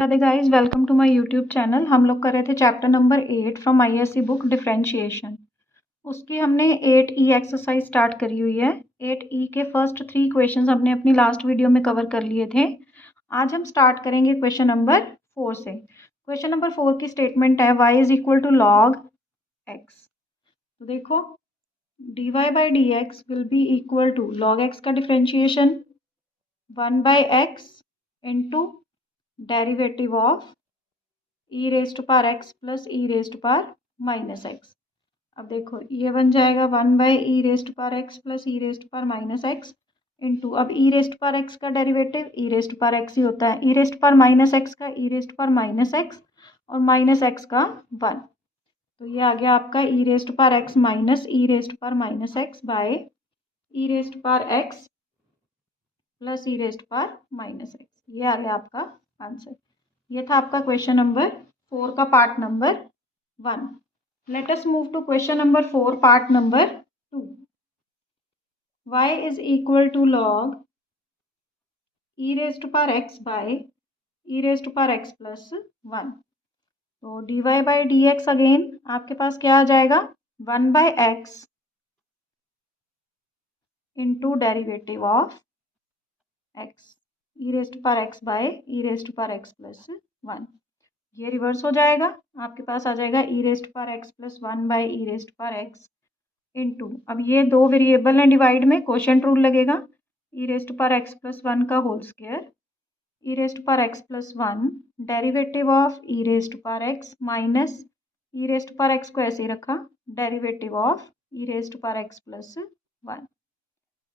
Radhe guys, welcome to my YouTube channel. हम लोग कर रहे थे chapter number 8 from ISC book differentiation. उसकी हमने 8E एक्सरसाइज स्टार्ट करी हुई है। 8E के फर्स्ट 3 क्वेश्चंस हमने अपनी लास्ट वीडियो में कवर कर लिए थे। आज हम स्टार्ट करेंगे क्वेश्चन नंबर 4 से। क्वेश्चन नंबर 4 की स्टेटमेंट है y is equal to log x। तो देखो, dy by d x will be equal to log x का differentiation 1 by x into derivative of e raise to power x plus e raise to power minus x. अब देखो, ये बन जाएगा 1 by e raise to power x plus e raise to power minus x into, अब e raise to power x का derivative E raise to power x ही होता है, e raise to power minus x का e raise to power minus x और minus x का 1। तो ये आ गया आपका e raise to power x minus e raise to power minus x by e raise to power x plus e raise to power minus x. ये आ गया आपका आंसर। ये था आपका क्वेश्चन नंबर 4 का part number 1। Let us move to question number 4 part number 2। y is equal to log e raise to power x by e raise to power x plus 1। तो dy by d x again आपके पास क्या आ जाएगा, 1 by x into derivative of x e raise to power x by e raise to power x plus 1। ये reverse हो जाएगा, आपके पास आ जाएगा e raise to power x plus 1 by e raise to power x into, अब ये दो वेरिएबल हैं डिवाइड में, क्वोशिएंट रूल लगेगा, e raise to power x plus 1 का whole square e raise to power x plus 1 derivative of e raise to power x minus e raise to power x को ऐसे ही रखा, derivative of e raise to power x plus 1।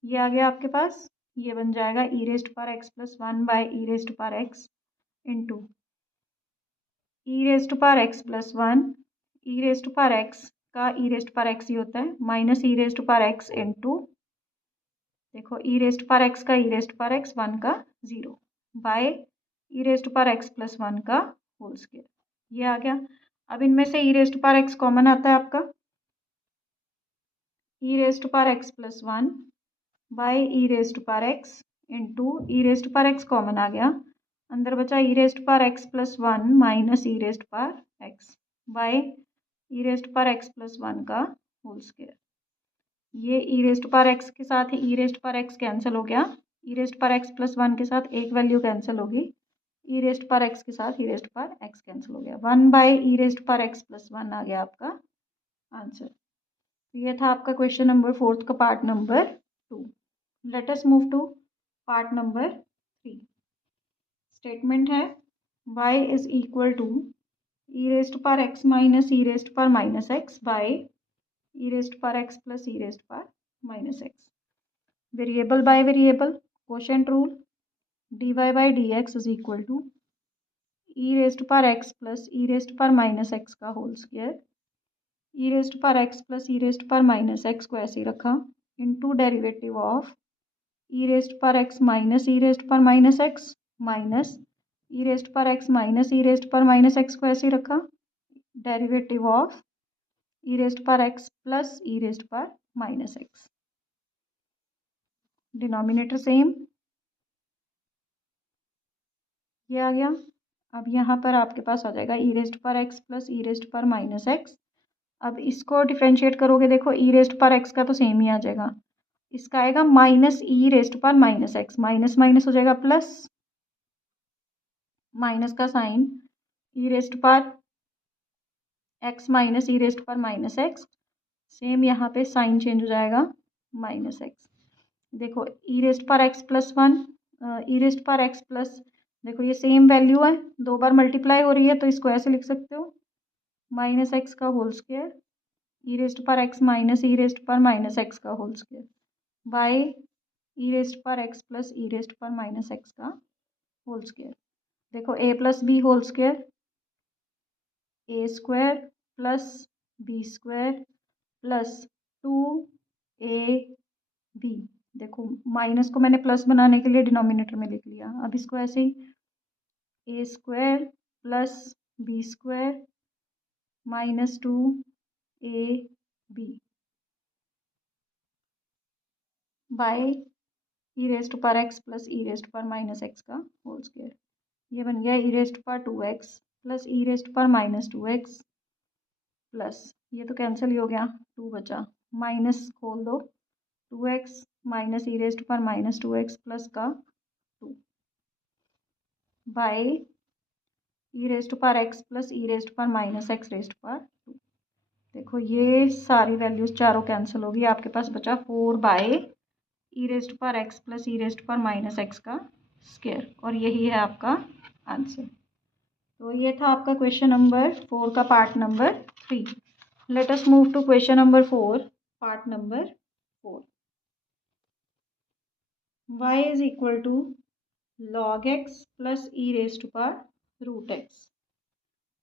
ये आ गया आपके पास, ये बन जाएगा e raise to power x plus 1 by e raise to power x into e raise to power x plus 1 e raise to power x का e raise to power x ही होता है minus e raise to power x into, देखो e raise to power x का e raise to power x 1 का 0 by e raise to power x plus 1 का whole square. ये आ गया। अब इनमें से e raise to power x common आता है आपका, e raise to power x plus 1 by e raise to power x into e raise to power x common आ गया, अंदर बचा e raise to power x plus 1 minus e raise to power x by e raise to power x plus 1 का whole square. ये e raise to power x के साथ ही ई raise to power x cancel हो गया, e raise to power x plus 1 के साथ एक value cancel होगी, e raise to power x के साथ e raise to power x cancel हो गया, 1 by e raise to power x plus 1 आ गया आपका आंसर। ये था आपका क्वेश्चन नंबर 4 का part number 2। Let us move to part number 3। Statement है y is equal to e raise to power x minus e raise to power minus x by e raise to power x plus e raise to power minus x. Variable by variable, quotient rule, dy by d x is equal to e raise to power x plus e raise to power minus x का whole square e raise to power x plus e raise to power minus x को ऐसे ही रखा into derivative of e raise to power x minus e raise to power minus x minus e raise to power x minus e raise to power minus x को ऐसे ही रखा, derivative of e raise to power x plus e raise to power minus x, denominator same. ये आ गया। अब यहाँ पर आपके पास आ जाएगा e raise to power x plus e raise to power minus x. अब इसको डिफ्रेंशिएट करोगे, देखो e raise to power x का तो सेम ही आ जाएगा, इसका आएगा minus e raise to power minus x, minus minus हो जाएगा प्लस, माइनस का sign e raise to power x minus e raise to power minus x, same यहाँ पे साइन चेंज हो जाएगा माइनस एक्स। देखो e raise to power x plus 1 e raise to power x plus, देखो ये same value है, दो बार multiply हो रही है, तो इसको ऐसे लिख सकते हो माइनस एक्स का whole square e raise to power x minus e raise to power minus x का whole square by e raise to power x plus e raise to power minus x का whole square. देखो a plus b whole square, a square plus b square plus 2 a b, देखो minus को मैंने plus बनाने के लिए denominator में लिख लिया, अब इसको ऐसे ही a square plus b square minus 2 a b by e raise to power x plus e raise to power minus x का होल स्क्वायर। ये बन गया e raised power 2x plus e raised power minus 2x plus ये तो cancel ही हो गया, 2 बचा, minus खोल दो 2x minus e raised power minus 2x plus का 2 by e raised power x plus e raised power minus x raised power 2। देखो ये सारी वैल्यूज चारों कैंसिल होगी, आपके पास बचा 4 by e raised power x plus e raised power minus x का square, और यही है आपका आंसर। तो ये था आपका क्वेश्चन नंबर 4 का part number 3। Let us move to question number 4, part number 4। y is equal to log x plus e raised to power root x।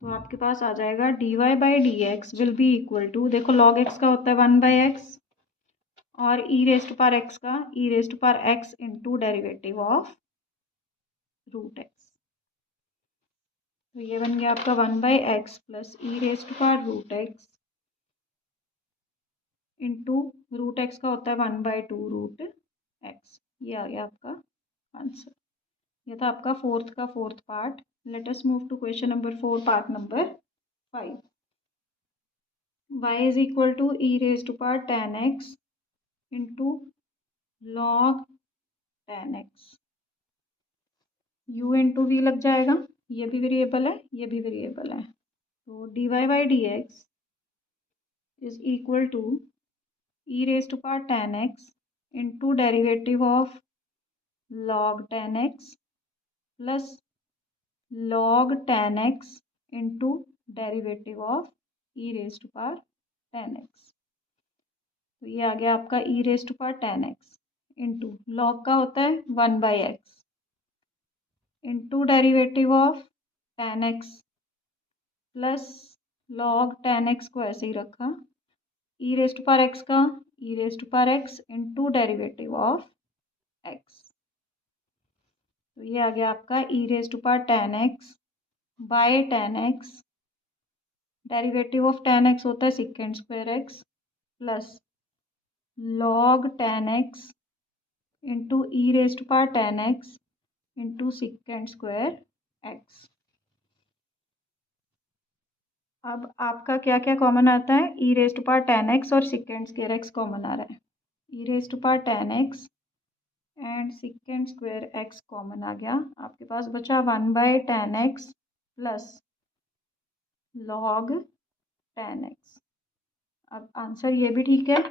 तो आपके पास आ जाएगा dy by d x will be equal to, देखो log x का होता है 1 by x और ई रेस्ट पावर x का e raised power x into derivative of root x। तो ये बन गया आपका 1 by x plus e raised power root x into root x का होता है 1 बाई 2 रूट एक्स। ये आ गया आपका आंसर। ये था आपका फोर्थ का fourth part. Let us move to question number 4, part number 5। y is equal to e raised to power 10x into log 10x। u into v लग जाएगा, ये भी वेरिएबल है, ये भी वेरिएबल है। तो dy by d x is equal to e raised to power 10x into derivative of log 10x plus log 10x into derivative of e raised to power 10x। तो ये आ गया आपका e raised to power 10x into log का होता है 1 by x into derivative of 10x plus log 10x को ऐसे ही रखा, e raised to power x का e raised to power x into derivative of x. तो ये आ गया आपका e raised to power 10x by 10x, derivative of 10x होता है second square x plus log 10x into e raised to power 10x into second square x. अब आपका क्या क्या कॉमन आता है, e raised to power 10x और second square x common आ रहा है। E raised to power 10x and second square x common आ गया, आपके पास बचा 1 by 10x plus log 10x। अब आंसर ये भी ठीक है,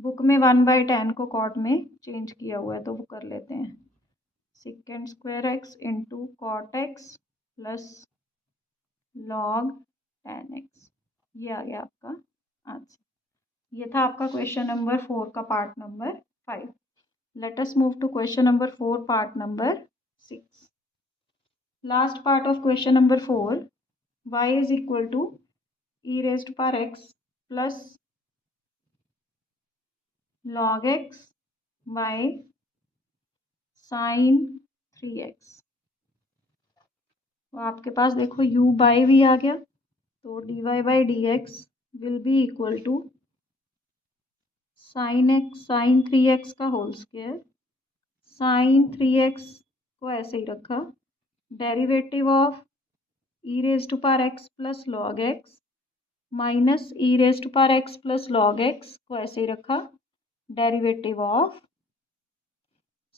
बुक में 1 बाई 10 को कॉट में चेंज किया हुआ है तो वो कर लेते हैं, second square x into cot x plus log 10x। ये आ गया आपका आंसर। ये था आपका क्वेश्चन नंबर 4 का part number 5। Let us move to question number 4, part number 6। Last part of question number 4, y is equal to e raised power x plus log x by sine 3x। तो आपके पास देखो u by भी आ गया, तो dy by d x will be equal to sine x sine 3x का whole square, sign 3x को ऐसे ही रखा, derivative of e raise to power x plus log x minus e raise to power x plus log x को ऐसे ही रखा, derivative of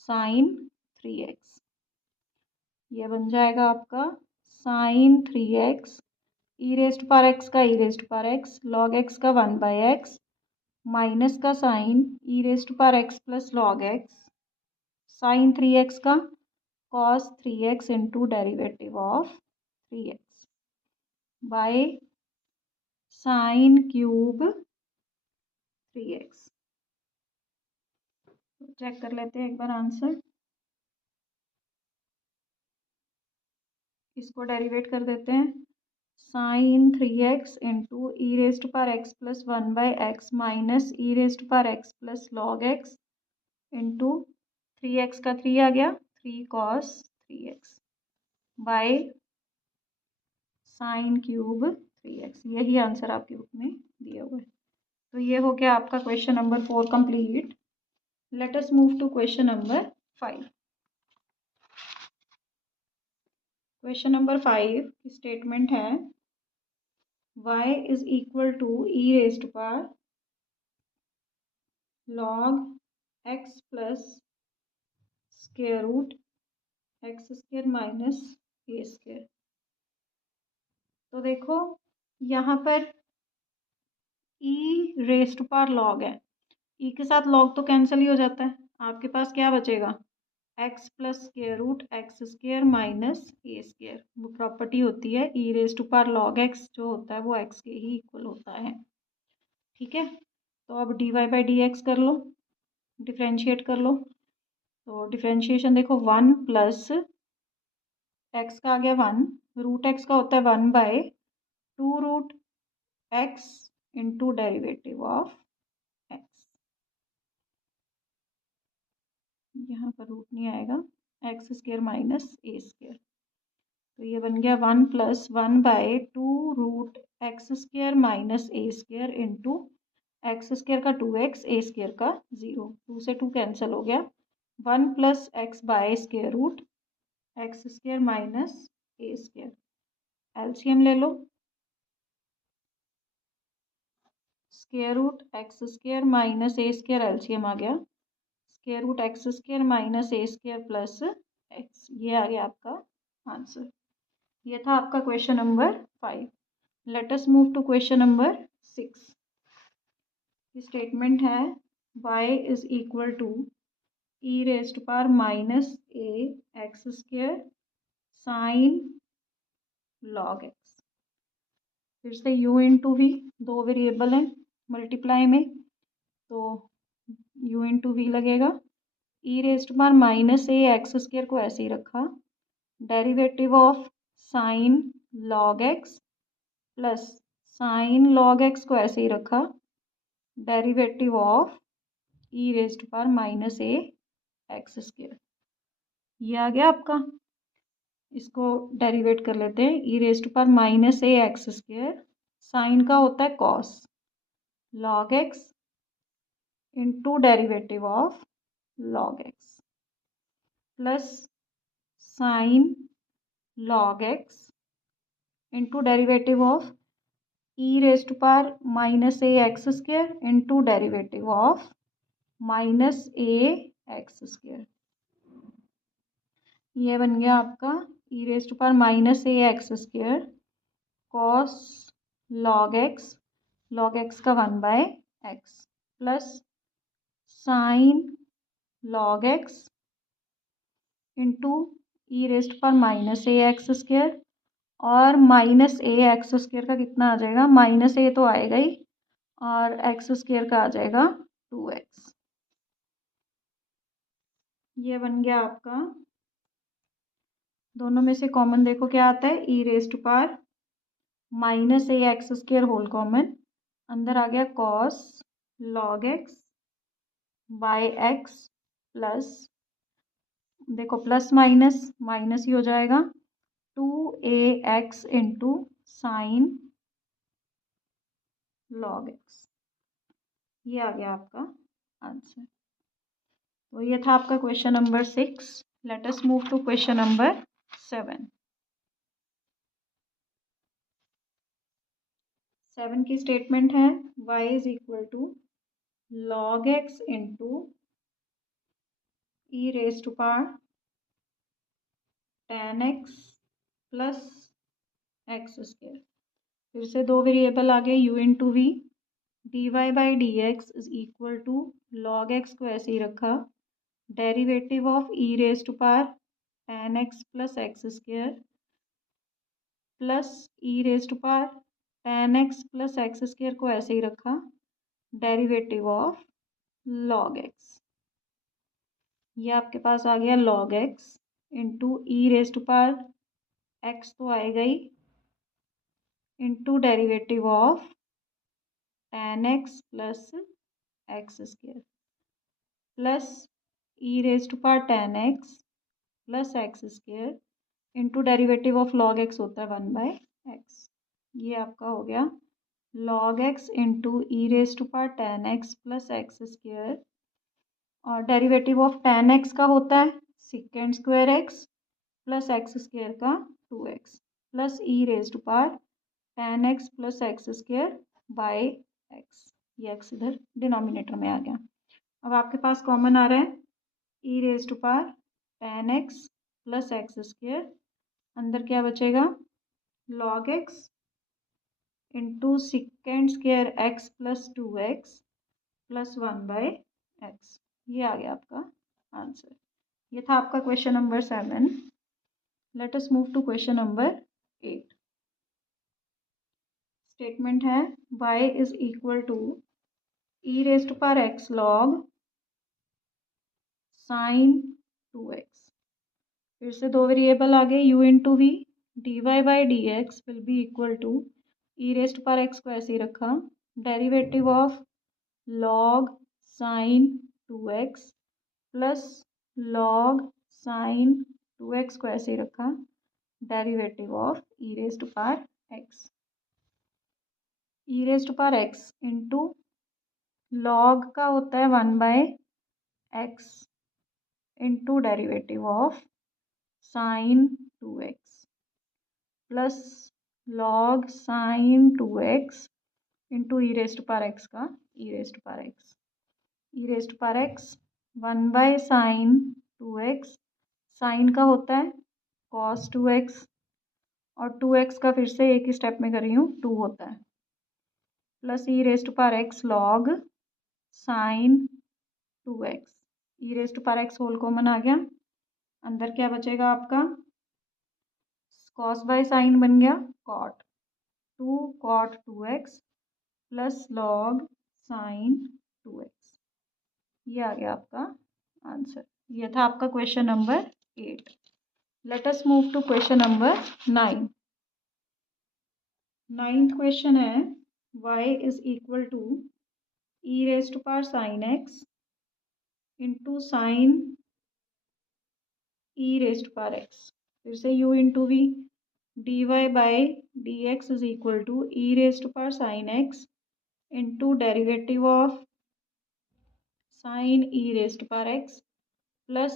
sign 3x। ये बन जाएगा आपका sine 3x e raise to power x का e raise to power x log x का 1 बाई एक्स माइनस का sign e raise to power x plus log x sine 3x का cos 3x into derivative of 3x by sine cube 3x। Check कर लेते हैं एक बार answer, इसको derivative कर देते हैं, sine 3x into e raise to power x plus 1 by x minus e raise to power x plus log x into 3x का 3 आ गया 3 cos 3x by sine cube 3x। यही आंसर आपकी book में दिया हुआ है। तो ये हो गया आपका question number 4 complete. Let us move to question number 5। Question number 5 की स्टेटमेंट है y is equal to e raised power log x plus square root x square minus a square. तो देखो यहाँ पर ई रेज्ड पावर लॉग है, ई के साथ log तो कैंसिल ही हो जाता है। आपके पास क्या बचेगा, x plus square root x square minus a square. वो प्रॉपर्टी होती है e raise to power log x जो होता है वो एक्स के ही इक्वल होता है। ठीक है, तो अब d y by d x कर लो, डिफ्रेंशिएट कर लो। तो डिफ्रेंशिएशन देखो 1 प्लस एक्स का आ गया 1, रूट एक्स का होता है 1 by 2 root x into derivative of x. यहाँ पर रूट नहीं आएगा, x square minus a square. तो ये बन गया 1 plus 1 by 2 root x square minus a square into x square का 2x, ए स्क्वायर का 0, 2 से 2 कैंसिल हो गया। 1 plus x by square root x square minus a square. LCM ले लो, square root x square minus a square LCM आ गया, square root x square minus a square plus x. ये आ गया आपका आंसर। ये था आपका question number 5। Let us move to question number 6। Statement है y is equal to e raised power minus a x square sine log x. फिर से u इंटू वी, दो वेरिएबल हैं मल्टीप्लाई में, तो u इंटू वी लगेगा। ई raised power minus a x square को ऐसे ही रखा, derivative of sign log x plus sine log x को ऐसे ही रखा, derivative of e raised power minus a x square. ये आ गया आपका, इसको डेरिवेट कर लेते हैं। ई raised power minus a x square, sign का होता है cos log x into derivative of log x plus sine log x into derivative of e raised power minus a x square into derivative of minus a x square. ये बन गया आपका e raised power minus a x square cos log x का 1 by x plus sine log x into e raised power minus a x square, और minus a x square का कितना आ जाएगा, minus ए तो आएगा ही, और एक्स स्क्वायर का आ जाएगा 2x। ये बन गया आपका, दोनों में से कॉमन देखो क्या आता है, e raised power minus a x square whole common, अंदर आ गया cos log x by x plus, देखो प्लस माइनस माइनस ही हो जाएगा, 2ax into sine log x. ये आ गया आपका आंसर। तो ये था आपका question number 6। Let us move to question number 7। 7 की स्टेटमेंट है y is equal to log x into e raise to power tan x plus x square. फिर से दो वेरिएबल आ गए u into v, d y by d x is equal to log x को ऐसे ही रखा, derivative of e raise to power tan x plus x square plus e raise to power tan x plus x square को ऐसे ही रखा, derivative of log x. ये आपके पास आ गया log x into e raise to power x तो आएगा ही, into derivative of tan x plus x square plus e raise to power tan x plus x square into derivative of log x होता है 1 by x. ये आपका हो गया log x into e raise to power tan x plus x square, और derivative of tan x का होता है second square x plus x square का 2x plus e raise to power tan x plus x square by x। ये x इधर denominator में आ गया। अब आपके पास कॉमन आ रहा है e raise to power tan x plus x square, अंदर क्या बचेगा log x into second square x plus 2x plus 1/x। ये आ गया आपका आंसर। ये था आपका question number 7। Let us move to question number 8। Statement है y is equal to e raise to power x log sine 2x। फिर से दो वेरिएबल आ गए u into v. D y by d x will be equal to e raise to power x को ऐसे ही रखा, derivative of log sine 2x plus log sine 2x को ऐसे ही रखा, derivative of e raise to power x। E raise to power x into log का होता है 1/x into derivative of sine 2x plus log sine 2x into e raise to power x का e raise to power x। E raise to power x 1/साइन 2x, sign का होता है cos 2x और 2x का फिर से एक ही step में कर रही हूँ 2 होता है, plus e raise to power x log sine 2x। E raise to power x whole common आ गया, अंदर क्या बचेगा आपका cos बाय साइन बन गया cot 2 cot 2x plus log sine 2x। ये आ गया आपका आंसर। ये था आपका question number 8। Let us move to question number 9। Ninth question है y is equal to e raise to power sine x into sine e raise to power x। फिर से u into v. D y by d x is equal to e raise to power sine x into derivative of sine e raise to power x plus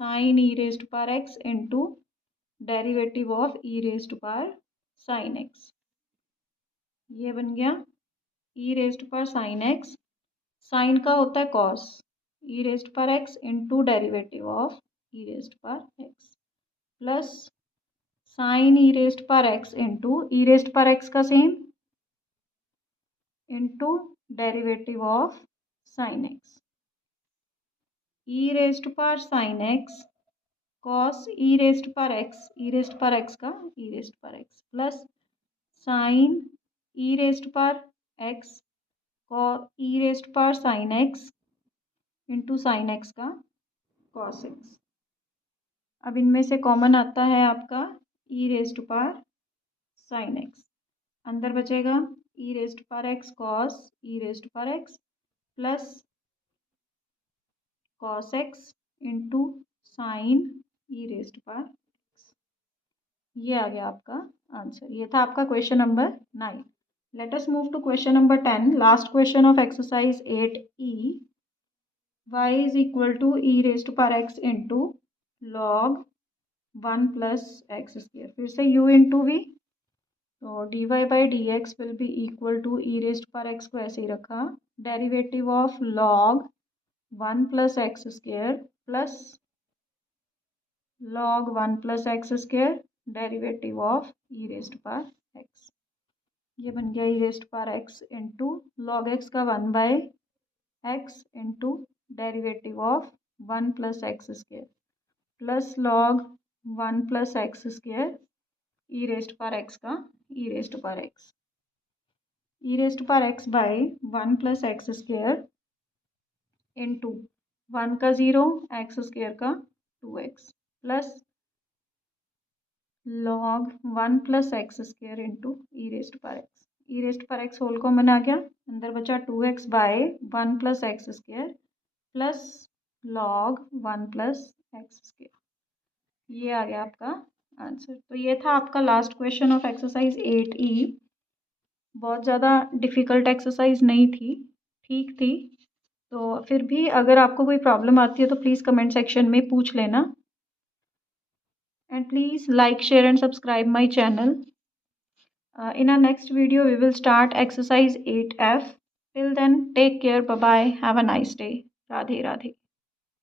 sine e raise to power x into derivative of e raise to power sine x। ये बन गया e raise to power sine x, sine का होता है cos e raise to power x into derivative of e raise to power x plus sine e raise to power x into e raise to power x का same into derivative of sine x। E raise to power sine x cos e raise to power x, e raise to power x का e raise to power x plus sine e raise to power x e raise to power sine x into sine x का cos x। अब इनमें से common आता है आपका e raise to power sine x, अंदर बचेगा e raise to power x cos e raise to power x plus cos x into sine e raise to power x। ये आ गया आपका आंसर। ये था आपका question number 9। Let us move to question number 10, last question of exercise 8E। y is equal to e raise to power x into log 1 plus x square. फिर से u into v, तो d y by d x will be equal to e raise to power x को ऐसे ही रखा, derivative of log 1 plus x square plus log 1 plus x square derivative of e raise to power x। ये बन गया e raise to power x into log x का 1/x into derivative of 1 plus x square plus log 1 plus x square e raise to power x का e raise to power x। E raise to power x by 1 plus x square into 1 का 0 x square का 2x plus log 1 plus x square into e raise to power x। E raise to power x whole common आ गया, अंदर बचा 2x by 1 plus x square plus log 1 plus x square. ये आ गया आपका answer. तो ये था आपका last question of exercise 8E। बहुत ज़्यादा डिफ़िकल्ट एक्सरसाइज नहीं थी, ठीक थी। तो फिर भी अगर आपको कोई प्रॉब्लम आती है तो प्लीज़ कमेंट सेक्शन में पूछ लेना। and please like, share and subscribe my channel. In our next video we will start exercise 8F. Till then, take care. Bye bye. Have a nice day. Radhe Radhe.